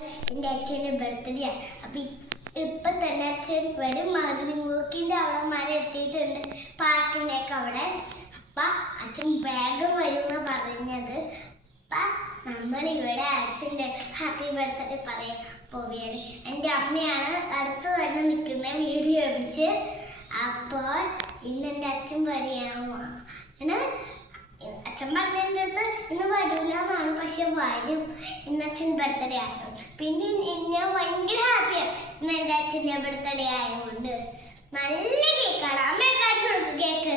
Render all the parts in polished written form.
എൻ്റെ അച്ഛൻ്റെ ബർത്ത്ഡേ ആണ്. അപ്പം ഇപ്പം തന്നെ അച്ഛൻ വരും. മാതൃമൂക്കിൻ്റെ അവിടെ എത്തിയിട്ടുണ്ട്, പാർക്കിൻ്റെ ഒക്കെ അവിടെ. അപ്പം അച്ഛൻ വേഗം വരുമെന്ന് പറഞ്ഞത്. അപ്പം നമ്മളിവിടെ അച്ഛൻ്റെ ഹാപ്പി ബർത്ത്ഡേ പറയാൻ പോവുകയാണ്. എൻ്റെ അമ്മയാണ് അടുത്ത് തന്നെ നിൽക്കുന്ന വീഡിയോ പിടിച്ച്. അപ്പോൾ ഇന്ന് എൻ്റെ അച്ഛൻ പറയാമാണ്. അച്ഛൻ പറഞ്ഞതിൻ്റെ അടുത്ത് ഇന്ന് വരില്ല എന്നാണ്, പക്ഷെ വരും. ഇന്ന് അച്ഛൻ ബർത്ത്ഡേ ആയതുകൊണ്ട്. പിന്നെ ഞാൻ ഭയങ്കര ഹാപ്പിയാണ് ഇന്ന് എൻ്റെ അച്ഛൻ്റെ ബർത്ത്ഡേ ആയതുകൊണ്ട്. നല്ല കേക്കാണ്. അമ്മ കഴിച്ചു കൊടുക്കും കേക്ക്.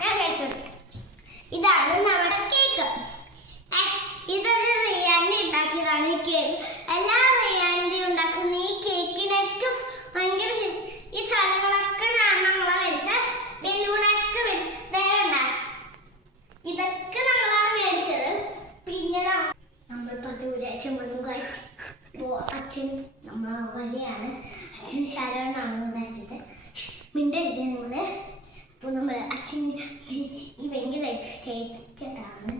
ഞാൻ കഴിച്ചു കൊടുക്കാം. ഇതാണ് നമ്മുടെ കേക്ക്. ഇതൊരു റിയാൻഡി ഉണ്ടാക്കിയതാണ് ഈ കേക്ക്. എല്ലാ റിയാൻഡി ഉണ്ടാക്കുന്ന ഈ കേക്കിനൊക്കെ ഭയങ്കര ഈ സാധനങ്ങളൊക്കെ നമ്മളെ മേടിച്ച ബലൂണൊക്കെ മേടിച്ചു. ഇതൊക്കെ നമ്മളാണ് മേടിച്ചത്. പിന്നെ നമ്മൾ അച്ഛൻ വന്നു അച്ഛൻ നമ്മൾ വരെയാണ്. അച്ഛൻ ശരവണാണ് ഉണ്ടാക്കിയത്. മിണ്ടരുത് നിങ്ങള്. അപ്പോൾ നമ്മൾ അച്ഛൻ ഈ ഭയങ്കര എക്സൈറ്റഡ് ആണ്.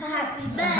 Happy birthday.